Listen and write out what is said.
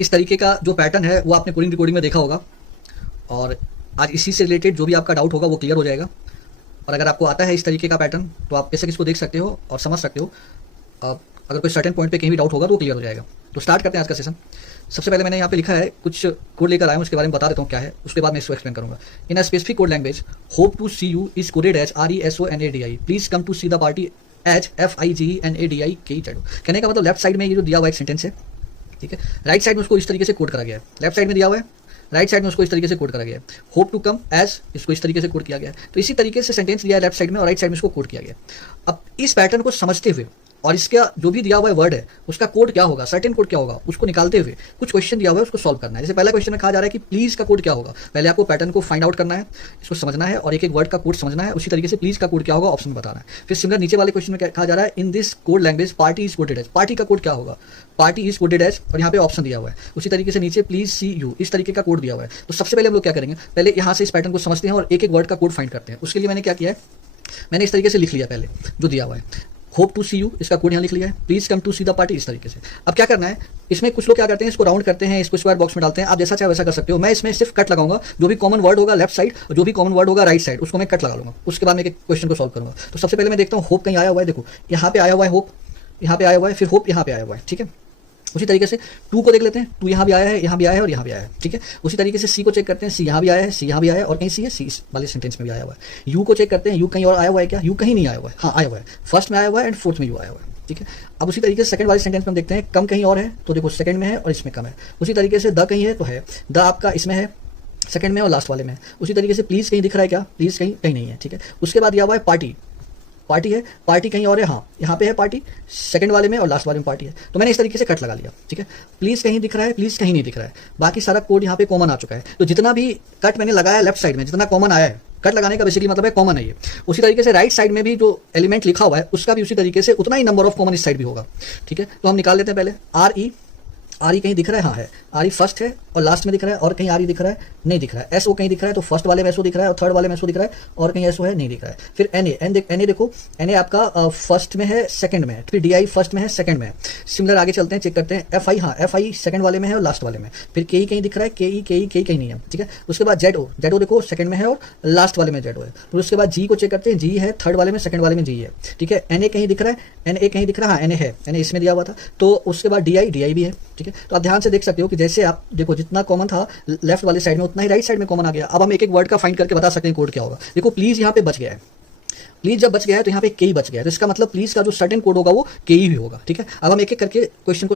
इस तरीके का जो पैटर्न है वो आपने कोडिंग रिकॉर्डिंग में देखा होगा, और आज इसी से रिलेटेड जो भी आपका डाउट होगा वो क्लियर हो जाएगा। और अगर आपको आता है इस तरीके का पैटर्न तो आप बेशक इसको देख सकते हो और समझ सकते हो। अगर कोई सर्टेन पॉइंट पे कहीं भी डाउट होगा तो वो क्लियर हो जाएगा। तो स्टार्ट करते हैं आज का सेशन। सबसे पहले मैंने यहाँ पे लिखा है, कुछ कोड लेकर आया हूँ, उसके बारे में बता देता हूँ क्या है, उसके बाद मैं इसको एक्सप्लेन करूँगा। In a specific code language, hope to see you is coded as RESONADI, please come to see the party as FIGENADI। कहने का मतलब लेफ्ट साइड में ये जो दिया हुआ एक सेंटेंस है, ठीक है, राइट साइड में उसको इस तरीके से कोड करा गया है। लेफ्ट साइड में दिया हुआ है, राइट साइड में उसको इस तरीके से कोड करा गया है। होप टू कम एज, इसको इस तरीके से कोड किया गया है। तो इसी तरीके से सेंटेंस दिया है लेफ्ट साइड में और राइट साइड में इसको कोड किया गया है। अब इस पैटर्न को समझते हुए और इसका जो भी दिया हुआ है वर्ड है उसका कोड क्या होगा, सर्टेन कोड क्या होगा, उसको निकालते हुए कुछ क्वेश्चन दिया हुआ है उसको सॉल्व करना है। जैसे पहला क्वेश्चन में कहा जा रहा है कि प्लीज का कोड क्या होगा। पहले आपको पैटर्न को फाइंड आउट करना है, इसको समझना है और एक एक वर्ड का कोड समझना है। उसी तरीके से प्लीज का कोड क्या होगा ऑप्शन में बताना है। फिर सिमिलर नीचे वाले क्वेश्चन में कहा जा रहा है in this code language party is coded as, party का कोड क्या होगा, पार्टी इज कोडेड एज, और यहाँ पे ऑप्शन दिया हुआ है। उसी तरीके से नीचे प्लीज सी यू, इस तरीके का कोड दिया हुआ है। तो सबसे पहले हम लोग क्या करेंगे, पहले यहाँ से इस पैटर्न को समझते हैं और एक एक वर्ड का कोड फाइंड करते हैं। उसके लिए मैंने क्या किया है, मैंने इस तरीके से लिख लिया पहले जो दिया हुआ है, होप टू सी यू, इसका कोड यहाँ लिख लिया है, please come to see the party, इस तरीके से। अब क्या करना है, इसमें कुछ लोग क्या करते हैं, इसको राउंड करते हैं, इसको स्क्वायर बॉक्स में डालते हैं। आप जैसा चाहे वैसा कर सकते हो। मैं इसमें सिर्फ कट लगाऊंगा, जो भी कॉमन वर्ड होगा लेफ्ट साइड और जो भी कॉमन वर्ड होगा राइट साइड, उसको मैं कट लगा लूंगा। उसके बाद मैं एक क्वेश्चन को सॉल्व करूंगा। तो सबसे पहले मैं देखता हूँ होप कहीं आया हुआ है, देखो यहाँ पे आया हुआ है होप, यहाँ पे आया हुआ है, फिर होप यहाँ पे आया हुआ है, ठीक है। उसी तरीके से टू को देख लेते हैं, टू यहाँ भी आया है, यहाँ भी आया है और यहाँ भी आया है, ठीक है। उसी तरीके से सी को चेक करते हैं, सी यहाँ भी आया है, सी यहाँ भी आया है और कहीं सी है, सी इस वाले सेंटेंस में भी आया हुआ है। यू को चेक करते हैं, यू कहीं और आया हुआ है क्या, यू कहीं नहीं आया हुआ है, हाँ आया हुआ है, फर्स्ट में आया हुआ है एंड फोर्थ में यू आया हुआ है, ठीक है। अब उसी तरीके से सेकंड वाले सेंटेंस में हम देखते हैं कम कहीं और है, तो देखो सेकंड में है और इसमें कम है। उसी तरीके से द कहीं है तो है, द आपका इसमें है, सेकंड में और लास्ट वाले में है। उसी तरीके से प्लीज कहीं दिख रहा है क्या, प्लीज कहीं कहीं नहीं है, ठीक है। उसके बाद दिया हुआ है पार्टी, पार्टी है, पार्टी कहीं और है, हाँ यहाँ पे है पार्टी, सेकंड वाले में और लास्ट वाले में पार्टी है। तो मैंने इस तरीके से कट लगा लिया, ठीक है। प्लीज कहीं दिख रहा है, प्लीज कहीं नहीं दिख रहा है, बाकी सारा कोड यहाँ पे कॉमन आ चुका है। तो जितना भी कट मैंने लगाया लेफ्ट साइड में, जितना कॉमन आया है, कट लगाने का बेसिकली मतलब है कॉमन है ये। उसी तरीके से राइट साइड में भी जो एलिमेंट लिखा हुआ है उसका भी उसी तरीके से उतना ही नंबर ऑफ कॉमन इस साइड भी होगा, ठीक है। तो हम निकाल लेते हैं पहले आर ई कहीं दिख रहा है, हाँ है, आर ई फर्स्ट है और लास्ट में दिख रहा है, और कहीं आर ई दिख रहा है नहीं दिख रहा है। एस ओ कहीं दिख रहा है, तो फर्स्ट वाले में एस ओ दिख रहा है और थर्ड वाले में एस ओ दिख रहा है, और कहीं एस ओ है नहीं दिख रहा है। फिर एन ए देखो, एन ए आपका फर्स्ट में है, सेकंड में है, फिर डी आई फर्स्ट में है, सेकंड में है। सिमिलर आगे चलते हैं, चेक करते हैं। एफ आई, हाँ एफ आई सेकंड वाले में है और लास्ट वाले में। फिर के ई कहीं दिख रहा है, के ई कहीं नहीं है, ठीक है। उसके बाद जेड ओ देखो सेकंड में है और लास्ट वाले में जेड ओ है। फिर उसके बाद जी को चेक करते हैं, जी है थर्ड वाले में, सेकंड वाले में जी है, ठीक है। एन ए कहीं दिख रहा है, एन ए कहीं दिख रहा है, हाँ एन ए है, एन ए इसमें दिया हुआ था। तो उसके बाद डी आई भी है, ठीक है। तो आप ध्यान से देख सकते हो कि जैसे आप देखो जितना कॉमन था लेफ्ट वाले साइड में उतना ही राइट साइड में कॉमन आ गया। अब हम एक एक वर्ड का फाइंड करके बता सकते हैं कोड क्या होगा। देखो प्लीज यहाँ पे बच गया है, प्लीज जब बच गया है तो यहाँ पे के ही बच गया है, तो इसका मतलब प्लीज का जो सर्टेन कोड होगा वो के ही होगा, ठीक है। अब हम एक एक करके क्वेश्चन को